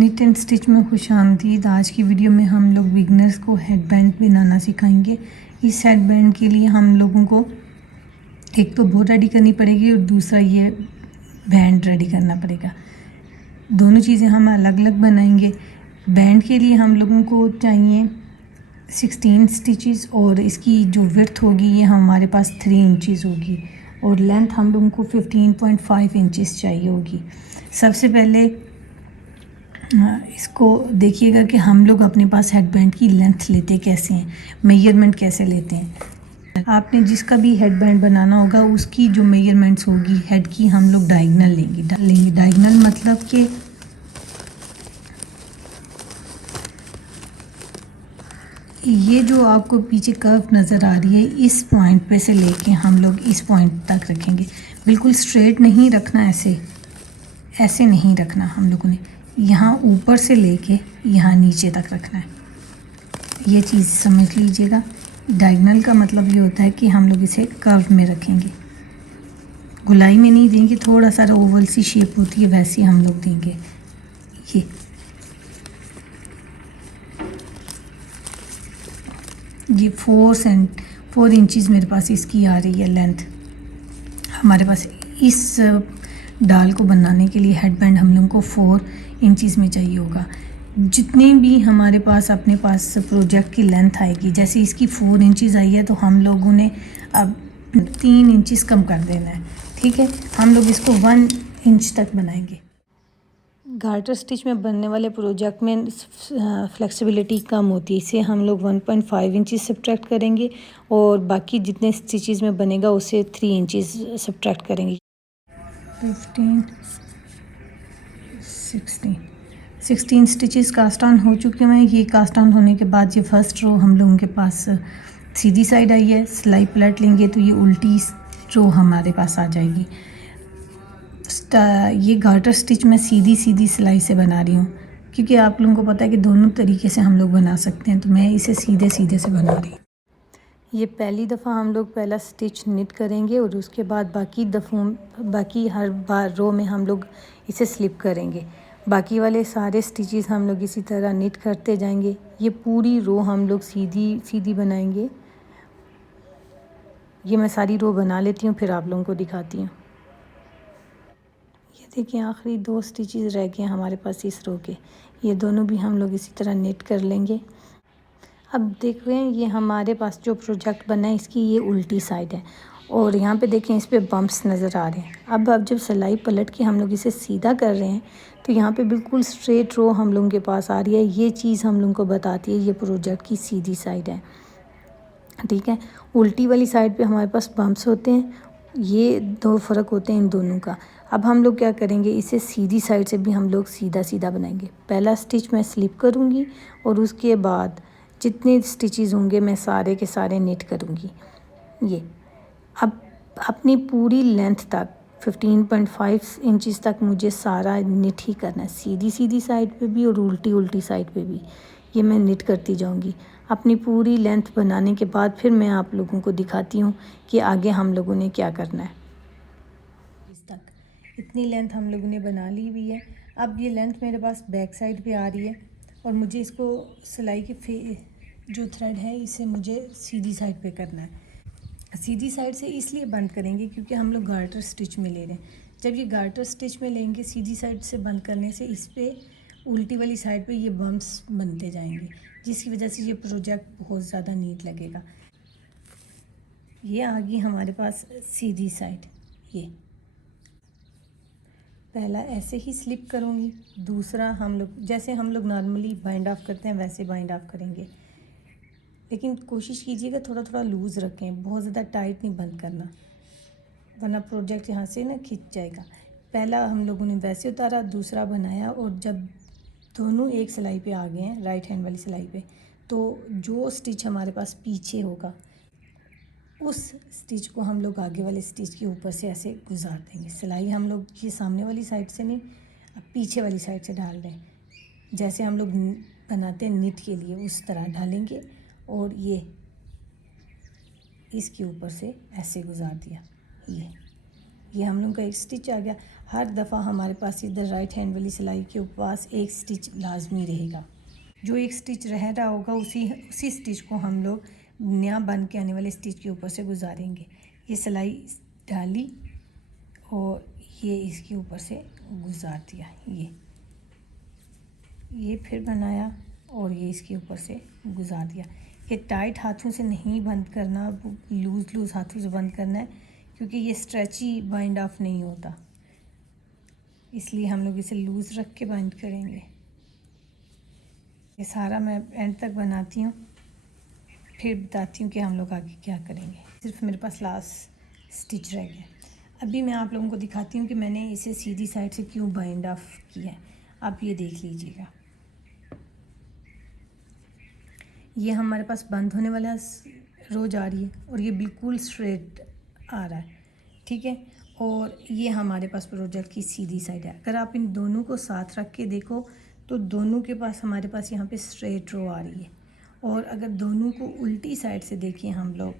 Neat and stitch में खुशामदीद। आज की वीडियो में हम लोग बिगनर्स को हेडबैंड बनाना सिखाएंगे। इस हेडबैंड के लिए हम लोगों को एक तो बो रेडी करनी पड़ेगी और दूसरा ये बैंड रेडी करना पड़ेगा। दोनों चीज़ें हम अलग अलग बनाएंगे। बैंड के लिए हम लोगों को चाहिए 16 स्टिचेस और इसकी जो विड्थ होगी ये हमारे पास 3 इंचज़ होगी और लेंथ हम लोगों को 15.5 इंचज़ चाहिए होगी। सबसे पहले इसको देखिएगा कि हम लोग अपने पास हेडबैंड की लेंथ लेते कैसे हैं, मेजरमेंट कैसे लेते हैं। आपने जिसका भी हेडबैंड बनाना होगा उसकी जो मेजरमेंट्स होगी हेड की हम लोग डायगोनल लेंगे। डायगोनल मतलब कि ये जो आपको पीछे कर्व नज़र आ रही है इस पॉइंट पे से लेके हम लोग इस पॉइंट तक रखेंगे। बिल्कुल स्ट्रेट नहीं रखना, ऐसे नहीं रखना। हम लोगों ने यहाँ ऊपर से लेके यहाँ नीचे तक रखना है। ये चीज़ समझ लीजिएगा। डायगोनल का मतलब ये होता है कि हम लोग इसे कर्व में रखेंगे, गोलाई में नहीं देंगे। थोड़ा सा ओवल सी शेप होती है वैसी हम लोग देंगे। ये 4 इंचज़ मेरे पास इसकी आ रही है लेंथ। हमारे पास इस डाल को बनाने के लिए हेडबैंड हम लोगों को 4 इंचज़ में चाहिए होगा। जितनी भी हमारे पास अपने पास प्रोजेक्ट की लेंथ आएगी, जैसे इसकी 4 इंचज़ आई है तो हम लोगों ने अब 3 इंचज़ कम कर देना है। ठीक है, हम लोग इसको 1 इंच तक बनाएंगे। गार्टर स्टिच में बनने वाले प्रोजेक्ट में फ्लेक्सिबिलिटी कम होती है, इसे हम लोग 1.5 इंचज़ सब्ट्रैक्ट करेंगे और बाकी जितने स्टिचेस में बनेगा उसे 3 इंचज़ सब्ट्रैक्ट करेंगे। 15 16 स्टिचेस कास्ट ऑन हो चुके हैं। ये कास्ट ऑन होने के बाद ये फर्स्ट रो हम लोगों के पास सीधी साइड आई है। सिलाई पलट लेंगे तो ये उल्टी रो हमारे पास आ जाएगी। ये गार्टर स्टिच मैं सीधी सिलाई से बना रही हूँ क्योंकि आप लोगों को पता है कि दोनों तरीके से हम लोग बना सकते हैं, तो मैं इसे सीधे से बना रही हूँ। ये पहली दफ़ा हम लोग पहला स्टिच निट करेंगे और उसके बाद बाकी हर बार रो में हम लोग इसे स्लिप करेंगे। बाकी वाले सारे स्टिचेस हम लोग इसी तरह निट करते जाएंगे। ये पूरी रो हम लोग सीधी बनाएंगे। ये मैं सारी रो बना लेती हूँ फिर आप लोगों को दिखाती हूँ। ये देखिए आखिरी 2 स्टिचेस रह गए हमारे पास इस रो के, ये दोनों भी हम लोग इसी तरह निट कर लेंगे। अब देख रहे हैं ये हमारे पास जो प्रोजेक्ट बना है इसकी ये उल्टी साइड है और यहाँ पे देखें इस पे बम्प्स नज़र आ रहे हैं। अब जब सिलाई पलट के हम लोग इसे सीधा कर रहे हैं तो यहाँ पे बिल्कुल स्ट्रेट रो हम लोगों के पास आ रही है। ये चीज़ हम लोगों को बताती है ये प्रोजेक्ट की सीधी साइड है। ठीक है, उल्टी वाली साइड पे हमारे पास बम्प्स होते हैं। ये 2 फ़र्क होते हैं इन दोनों का। अब हम लोग क्या करेंगे, इसे सीधी साइड से भी हम लोग सीधा बनाएंगे। पहला स्टिच मैं स्लिप करूँगी और उसके बाद जितने स्टिचेस होंगे मैं सारे के सारे निट करूँगी। ये अब अपनी पूरी लेंथ तक 15.5 इंचज़ तक मुझे सारा निट ही करना है, सीधी साइड पे भी और उल्टी साइड पे भी। ये मैं निट करती जाऊँगी अपनी पूरी लेंथ बनाने के बाद फिर मैं आप लोगों को दिखाती हूँ कि आगे हम लोगों ने क्या करना है। इस तक इतनी लेंथ हम लोगों ने बना ली हुई है। अब ये लेंथ मेरे पास बैक साइड पे आ रही है और मुझे इसको सिलाई के जो थ्रेड है इसे मुझे सीधी साइड पे करना है। सीधी साइड से इसलिए बंद करेंगे क्योंकि हम लोग गार्टर स्टिच में ले रहे हैं। जब ये गार्टर स्टिच में लेंगे सीधी साइड से बंद करने से इस पर उल्टी वाली साइड पे ये बम्प्स बनते जाएंगे, जिसकी वजह से ये प्रोजेक्ट बहुत ज़्यादा नीट लगेगा। ये आ गई हमारे पास सीधी साइड। ये पहला ऐसे ही स्लिप करूँगी, दूसरा हम लोग जैसे हम लोग नॉर्मली बाइंड ऑफ करते हैं वैसे बाइंड ऑफ करेंगे, लेकिन कोशिश कीजिएगा थोड़ा लूज़ रखें, बहुत ज़्यादा टाइट नहीं बंद करना वरना प्रोजेक्ट यहाँ से ना खिंच जाएगा। पहला हम लोगों ने वैसे उतारा, दूसरा बनाया और जब दोनों एक सिलाई पे आ गए हैं, राइट हैंड वाली सिलाई पे, तो जो स्टिच हमारे पास पीछे होगा उस स्टिच को हम लोग आगे वाले स्टिच के ऊपर से ऐसे गुजार देंगे। सिलाई हम लोग ये सामने वाली साइड से नहीं, अब पीछे वाली साइड से डाल रहे हैं। जैसे हम लोग बनाते हैं निट के लिए उस तरह डालेंगे और ये इसके ऊपर से ऐसे गुजार दिया। ये ये हम लोग का एक स्टिच आ गया। हर दफ़ा हमारे पास इधर राइट हैंड वाली सिलाई के पास एक स्टिच लाजमी रहेगा। जो एक स्टिच रह रहा होगा उसी स्टिच को हम लोग नया बन के आने वाले स्टिच के ऊपर से गुजारेंगे। ये सिलाई डाली और ये इसके ऊपर से गुजार दिया, ये फिर बनाया और ये इसके ऊपर से गुजार दिया। ये टाइट हाथों से नहीं बंद करना, लूज़ हाथों से बंद करना है, क्योंकि ये स्ट्रेची बाइंड ऑफ नहीं होता, इसलिए हम लोग इसे लूज़ रख के बाइंड करेंगे। ये सारा मैं एंड तक बनाती हूँ, फिर बताती हूँ कि हम लोग आगे क्या करेंगे। सिर्फ मेरे पास लास्ट स्टिच रह गया। अभी मैं आप लोगों को दिखाती हूँ कि मैंने इसे सीधी साइड से क्यों बाइंड ऑफ किया है। आप ये देख लीजिएगा, ये हमारे पास बंद होने वाला रो जा रही है और ये बिल्कुल स्ट्रेट आ रहा है, ठीक है। और ये हमारे पास प्रोजेक्ट की सीधी साइड है। अगर आप इन दोनों को साथ रख के देखो तो दोनों के पास हमारे पास यहाँ पे स्ट्रेट रो आ रही है। और अगर दोनों को उल्टी साइड से देखें हम लोग,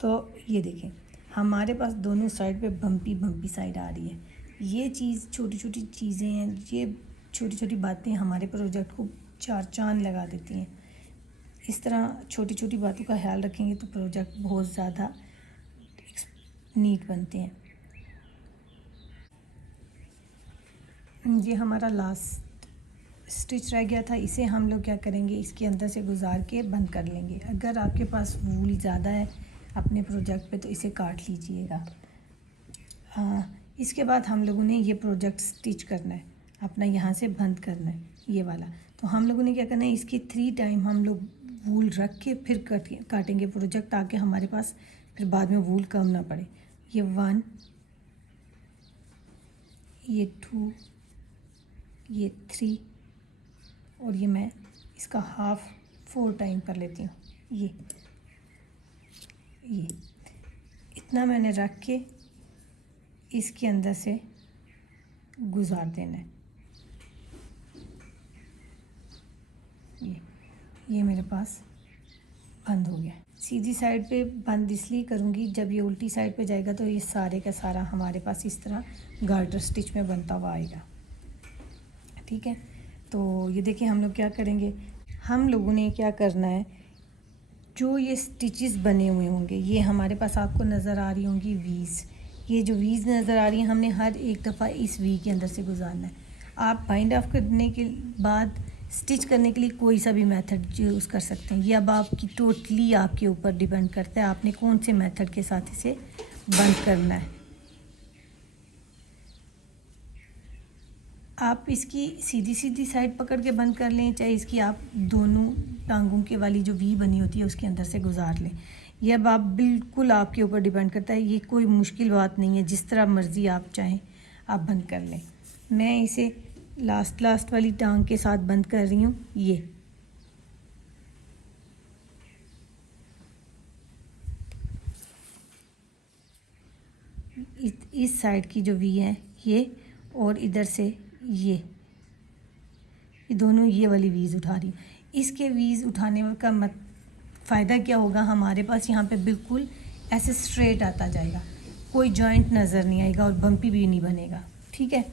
तो ये देखें हमारे पास दोनों साइड पे बम्पी साइड आ रही है। ये चीज़ छोटी छोटी चीज़ें हैं, ये छोटी छोटी बातें हमारे प्रोजेक्ट को चार चांद लगा देती हैं। इस तरह छोटी छोटी बातों का ख्याल रखेंगे तो प्रोजेक्ट बहुत ज़्यादा नीट बनते हैं। ये हमारा लास्ट स्टिच रह गया था, इसे हम लोग क्या करेंगे, इसके अंदर से गुजार के बंद कर लेंगे। अगर आपके पास वूल ज़्यादा है अपने प्रोजेक्ट पे तो इसे काट लीजिएगा। इसके बाद हम लोगों ने ये प्रोजेक्ट स्टिच करना है, अपना यहाँ से बंद करना है ये वाला। तो हम लोगों ने क्या करना है, इसकी 3 टाइम हम लोग वूल रख के फिर काटेंगे प्रोजेक्ट, ताकि हमारे पास फिर बाद में वूल कम ना पड़े। ये 1, ये 2, ये 3 और ये मैं इसका हाफ 4 टाइम कर लेती हूँ। ये इतना मैंने रख के इसके अंदर से गुजार देना है। ये मेरे पास बंद हो गया। सीधी साइड पे बंद इसलिए करूँगी, जब ये उल्टी साइड पे जाएगा तो ये सारे का सारा हमारे पास इस तरह गार्टर स्टिच में बनता हुआ आएगा, ठीक है। तो ये देखिए हम लोग क्या करेंगे, हम लोगों ने क्या करना है, जो ये स्टिचेस बने हुए होंगे ये हमारे पास आपको नज़र आ रही होंगी वीज़। ये जो वीज़ नज़र आ रही है हमने हर एक दफ़ा इस वी के अंदर से गुजारना है। आप बाइंड ऑफ करने के बाद स्टिच करने के लिए कोई सा भी मेथड यूज़ कर सकते हैं। ये अब आपकी टोटली आपके ऊपर डिपेंड करता है, आपने कौन से मेथड के साथ इसे बंद करना है। आप इसकी सीधी साइड पकड़ के बंद कर लें, चाहे इसकी आप दोनों टांगों के वाली जो वी बनी होती है उसके अंदर से गुजार लें। ये अब आप बिल्कुल आपके ऊपर डिपेंड करता है, ये कोई मुश्किल बात नहीं है, जिस तरह मर्ज़ी आप चाहें आप बंद कर लें। मैं इसे लास्ट वाली टांग के साथ बंद कर रही हूँ। ये इस साइड की जो वी है ये, और इधर से ये दोनों ये वाली वीज़ उठा रही हूँ। इसके वीज़ उठाने का फ़ायदा क्या होगा, हमारे पास यहाँ पे बिल्कुल ऐसे स्ट्रेट आता जाएगा, कोई जॉइंट नज़र नहीं आएगा और बम्पी भी नहीं बनेगा, ठीक है।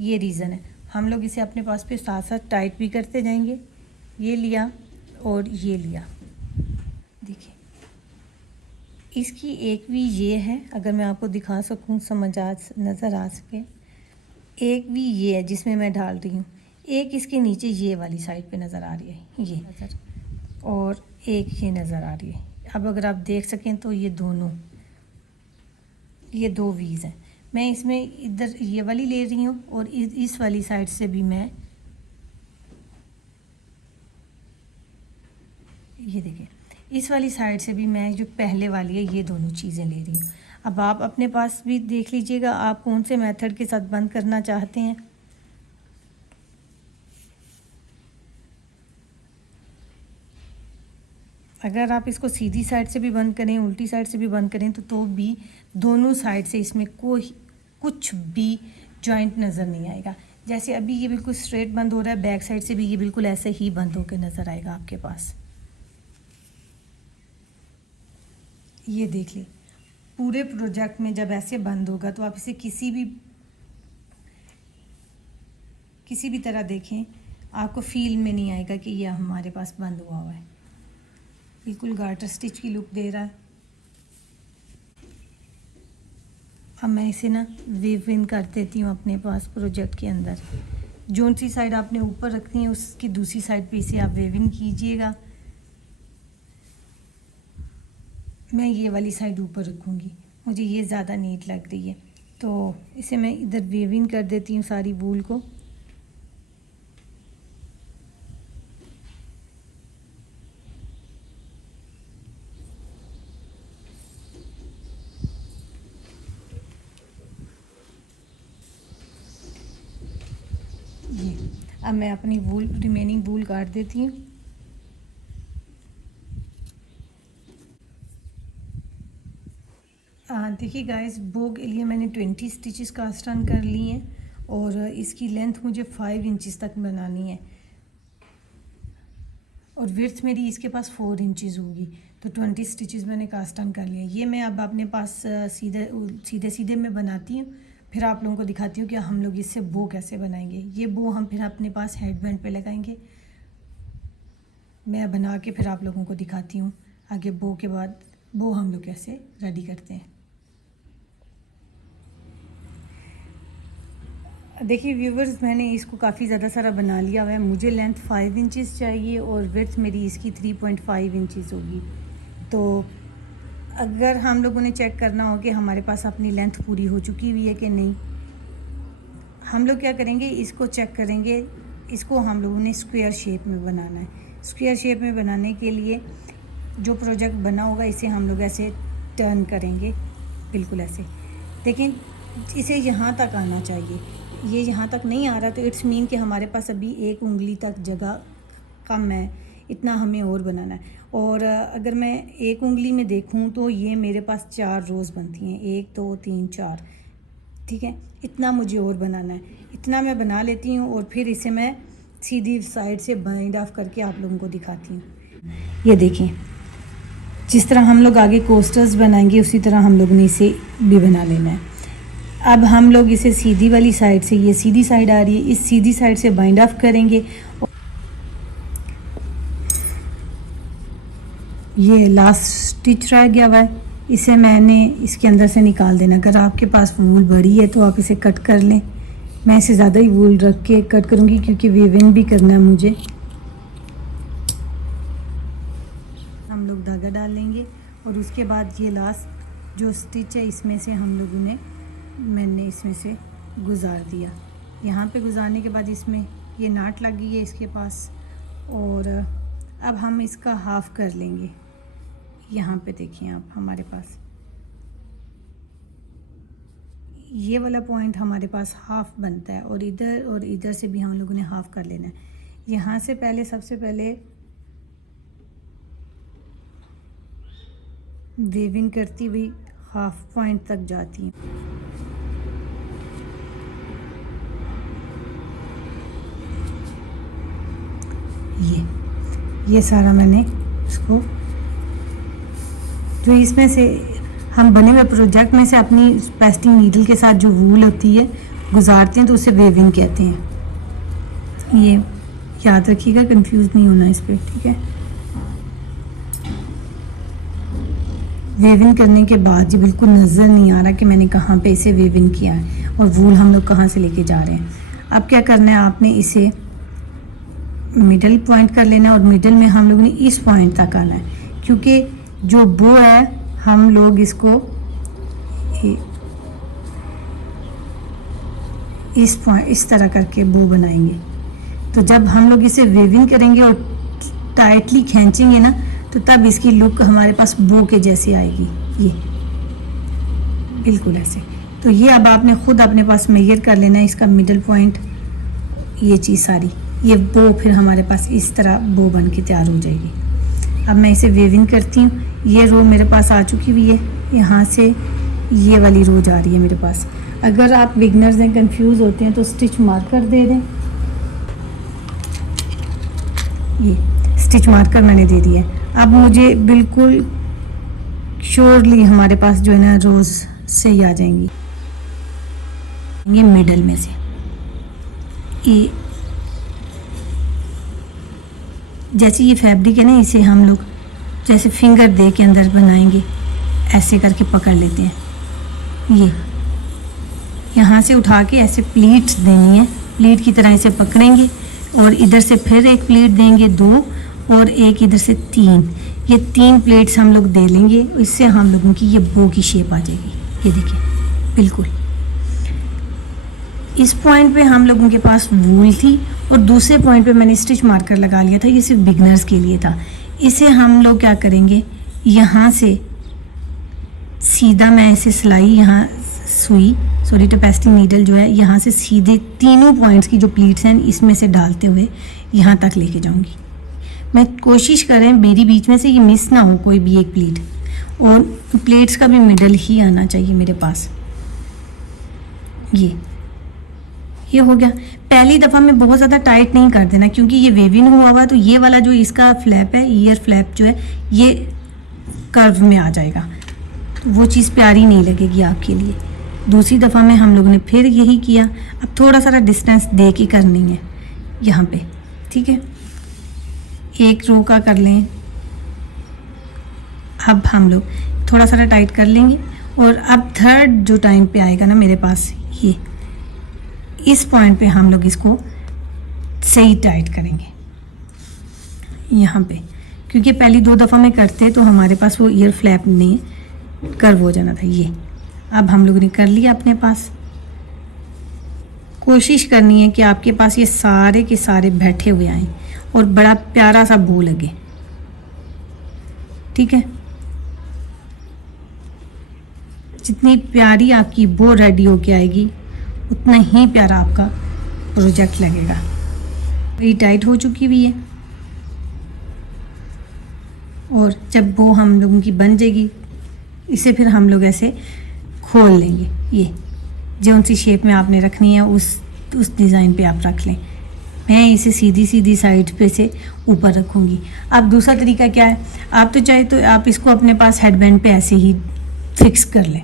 ये रीज़न है। हम लोग इसे अपने पास पे साथ साथ टाइट भी करते जाएंगे। ये लिया और ये लिया, देखिए इसकी एक भी ये है, अगर मैं आपको दिखा सकूं नज़र आ सके, एक भी ये है जिसमें मैं डाल रही हूँ, एक इसके नीचे ये वाली साइड पे नज़र आ रही है ये नज़र, और एक ये नज़र आ रही है। अब अगर आप देख सकें तो ये दो वीज़ हैं। मैं इसमें इधर ये वाली ले रही हूँ और इस वाली साइड से भी मैं, ये देखिए इस वाली साइड से भी मैं जो पहले वाली है ये दोनों चीज़ें ले रही हूँ। अब आप अपने पास भी देख लीजिएगा आप कौन से मेथड के साथ बंद करना चाहते हैं। अगर आप इसको सीधी साइड से भी बंद करें, उल्टी साइड से भी बंद करें तो भी दोनों साइड से इसमें कुछ भी जॉइंट नज़र नहीं आएगा। जैसे अभी ये बिल्कुल स्ट्रेट बंद हो रहा है, बैक साइड से भी ये बिल्कुल ऐसे ही बंद होकर नज़र आएगा आपके पास। ये देख ली। पूरे प्रोजेक्ट में जब ऐसे बंद होगा तो आप इसे किसी भी तरह देखें, आपको फील में नहीं आएगा कि यह हमारे पास बंद हुआ है। बिल्कुल गार्टर स्टिच की लुक दे रहा है। अब मैं इसे ना वेव इन कर देती हूँ अपने पास प्रोजेक्ट के अंदर। जोन सी साइड आपने ऊपर रखनी है उसकी दूसरी साइड पे इसे आप वेव इन कीजिएगा। मैं ये वाली साइड ऊपर रखूँगी, मुझे ये ज़्यादा नीट लग रही है, तो इसे मैं इधर वेव इन कर देती हूँ सारी वूल को। ये अब मैं अपनी रिमेनिंग वूल काट देती हूँ। देखिए गाइस, बो के लिए मैंने 20 स्टिचेस कास्ट ऑन कर ली हैं और इसकी लेंथ मुझे 5 इंचेस तक बनानी है और विड्थ मेरी इसके पास 4 इंचेस होगी, तो 20 स्टिचेस मैंने कास्ट ऑन कर लिया। ये मैं अब अपने पास सीधे मैं बनाती हूँ, फिर आप लोगों को दिखाती हूँ कि हम लोग इससे बो कैसे बनाएंगे। ये बो हम फिर अपने पास हेडबैंड पे लगाएंगे। मैं बना के फिर आप लोगों को दिखाती हूँ आगे बो के बाद बो हम लोग कैसे रेडी करते हैं। देखिए व्यूवर्स, मैंने इसको काफ़ी ज़्यादा सारा बना लिया हुआ है। मुझे लेंथ 5 इंचेस चाहिए और विड्थ मेरी इसकी 3.5 इंचेस होगी। तो अगर हम लोगों ने चेक करना हो कि हमारे पास अपनी लेंथ पूरी हो चुकी हुई है कि नहीं, हम लोग क्या करेंगे, इसको चेक करेंगे। इसको हम लोगों ने स्क्वायर शेप में बनाना है। स्क्वायर शेप में बनाने के लिए जो प्रोजेक्ट बना होगा इसे हम लोग ऐसे टर्न करेंगे, बिल्कुल ऐसे। लेकिन इसे यहाँ तक आना चाहिए। ये यहाँ तक नहीं आ रहा तो इट्स मीन कि हमारे पास अभी 1 उंगली तक जगह कम है, इतना हमें और बनाना है। और अगर मैं 1 उंगली में देखूँ तो ये मेरे पास 4 रोज़ बनती हैं, 1 2 3 4, ठीक है। इतना मुझे और बनाना है, इतना मैं बना लेती हूँ और फिर इसे मैं सीधी साइड से बाइंड ऑफ करके आप लोगों को दिखाती हूँ। ये देखें, जिस तरह हम लोग आगे कोस्टर्स बनाएंगे उसी तरह हम लोग ने इसे भी बना लेना है। अब हम लोग इसे सीधी वाली साइड से, ये सीधी साइड आ रही है, इस सीधी साइड से बाइंड ऑफ करेंगे। ये लास्ट स्टिच रह गया हुआ है, इसे मैंने इसके अंदर से निकाल देना। अगर आपके पास वूल बड़ी है तो आप इसे कट कर लें। मैं इसे ज़्यादा ही वूल रख के कट करूँगी क्योंकि वीविंग भी करना है मुझे। हम लोग धागा डाल लेंगे और उसके बाद ये लास्ट जो स्टिच है इसमें से मैंने इसमें से गुजार दिया। यहाँ पे गुजारने के बाद इसमें ये नाट लग गई है इसके पास, और अब हम इसका हाफ कर लेंगे। यहाँ पे देखिए आप, हमारे पास ये वाला पॉइंट हमारे पास हाफ बनता है और इधर से भी हम लोगों ने हाफ कर लेना है। यहाँ से पहले सबसे पहले वेविंग करती हुई हाफ पॉइंट तक जाती हूँ। ये सारा मैंने इसको, जो इसमें से हम बने हुए प्रोजेक्ट में से अपनी पेस्टिंग नीडल के साथ जो वूल होती है गुजारते हैं तो उसे वेविंग कहते हैं। ये याद रखिएगा, कंफ्यूज नहीं होना इस पर, ठीक है। वेविंग करने के बाद जी बिल्कुल नज़र नहीं आ रहा कि मैंने कहाँ पे इसे वेविंग किया है और वूल हम लोग कहाँ से लेके जा रहे हैं। अब क्या करना है, आपने इसे मिडल पॉइंट कर लेना और मिडल में हम लोग ने इस पॉइंट तक आना है, क्योंकि जो बो है हम लोग इसको इस तरह करके बो बनाएंगे। तो जब हम लोग इसे वेविंग करेंगे और टाइटली खींचेंगे ना, तो तब इसकी लुक हमारे पास बो के जैसे आएगी, ये बिल्कुल ऐसे। तो ये अब आपने खुद अपने पास मेजर कर लेना है इसका मिडल पॉइंट, ये चीज़ सारी, ये बो फिर हमारे पास इस तरह बो बन के तैयार हो जाएगी। अब मैं इसे वेविंग करती हूँ। ये रो मेरे पास आ चुकी हुई है, यहाँ से ये वाली रो जा रही है मेरे पास। अगर आप बिगनर्स हैं, कंफ्यूज होते हैं तो स्टिच मार्कर दे दें। ये स्टिच मार्कर मैंने दे दिया है। अब मुझे बिल्कुल श्योरली हमारे पास जो है ना रोज़ से ही आ जाएंगी। ये मिडल में से ये जैसे ये फैब्रिक है ना, इसे हम लोग जैसे फिंगर दे के अंदर बनाएंगे, ऐसे करके पकड़ लेते हैं। ये यहाँ से उठा के ऐसे प्लीट्स देनी है, प्लीट की तरह इसे पकड़ेंगे और इधर से फिर एक प्लीट देंगे 2 और एक इधर से 3। ये 3 प्लेट्स हम लोग दे लेंगे, इससे हम लोगों की ये बो की शेप आ जाएगी। ये देखिए बिल्कुल इस पॉइंट पे हम लोगों के पास वूल थी और दूसरे पॉइंट पे मैंने स्टिच मार्कर लगा लिया था, ये सिर्फ बिगनर्स के लिए था। इसे हम लोग क्या करेंगे, यहाँ से सीधा मैं ऐसे सिलाई यहाँ सुई टेपेस्टिंग नीडल जो है यहाँ से सीधे तीनों पॉइंट्स की जो प्लीट्स हैं इसमें से डालते हुए यहाँ तक लेके जाऊँगी। मैं कोशिश करें मेरी बीच में से ये मिस ना हो कोई भी एक प्लीट, और प्लेट्स का भी मिडल ही आना चाहिए मेरे पास। ये हो गया। पहली दफ़ा में बहुत ज़्यादा टाइट नहीं कर देना क्योंकि ये वेविंग हुआ हुआ, तो ये वाला जो इसका फ्लैप है, ईयर फ्लैप जो है ये कर्व में आ जाएगा, तो वो चीज़ प्यारी नहीं लगेगी आपके लिए। दूसरी दफ़ा में हम लोगों ने फिर यही किया। अब थोड़ा सा डिस्टेंस दे के करनी है यहाँ पे, ठीक है। एक रो का कर लें। अब हम लोग थोड़ा सा टाइट कर लेंगे और अब थर्ड जो टाइम पे आएगा ना मेरे पास, ये इस पॉइंट पे हम लोग इसको सही टाइट करेंगे यहाँ पे, क्योंकि पहली 2 दफ़ा में करते तो हमारे पास वो ईयर फ्लैप नहीं कर्व हो जाना था। ये अब हम लोगों ने कर लिया अपने पास। कोशिश करनी है कि आपके पास ये सारे के सारे बैठे हुए आएँ और बड़ा प्यारा सा बो लगे, ठीक है। जितनी प्यारी आपकी बो रेडी होके आएगी उतना ही प्यारा आपका प्रोजेक्ट लगेगा। ये टाइट हो चुकी हुई है और जब वो हम लोगों की बन जाएगी इसे फिर हम लोग ऐसे खोल लेंगे। ये जो सी शेप में आपने रखनी है उस डिज़ाइन पे आप रख लें। मैं इसे सीधी साइड पे से ऊपर रखूँगी। अब दूसरा तरीका क्या है, आप तो चाहे तो आप इसको अपने पास हेडबैंड पे ऐसे ही फिक्स कर लें,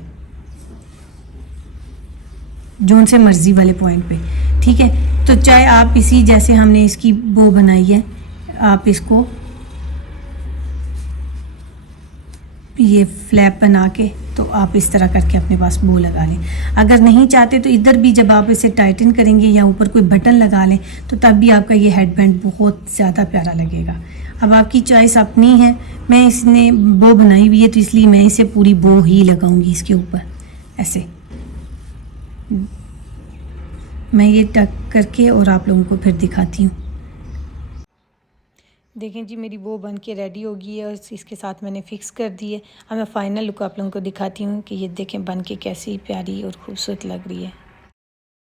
जोन से मर्ज़ी वाले पॉइंट पे, ठीक है। तो चाहे आप इसी जैसे हमने इसकी बो बनाई है, आप इसको ये फ्लैप बना के तो आप इस तरह करके अपने पास बो लगा लें। अगर नहीं चाहते तो इधर भी जब आप इसे टाइटन करेंगे या ऊपर कोई बटन लगा लें तो तब भी आपका ये हेडबैंड बहुत ज़्यादा प्यारा लगेगा। अब आपकी चॉइस अपनी है। मैं इसने बो बनाई हुई है तो इसलिए मैं इसे पूरी बो ही लगाऊंगी इसके ऊपर ऐसे। मैं ये टक करके और आप लोगों को फिर दिखाती हूँ। देखें जी मेरी वो बन के रेडी हो गई है और इसके साथ मैंने फ़िक्स कर दी है। अब मैं फ़ाइनल लुक आप लोगों को दिखाती हूँ कि ये देखें बन के कैसी प्यारी और ख़ूबसूरत लग रही है।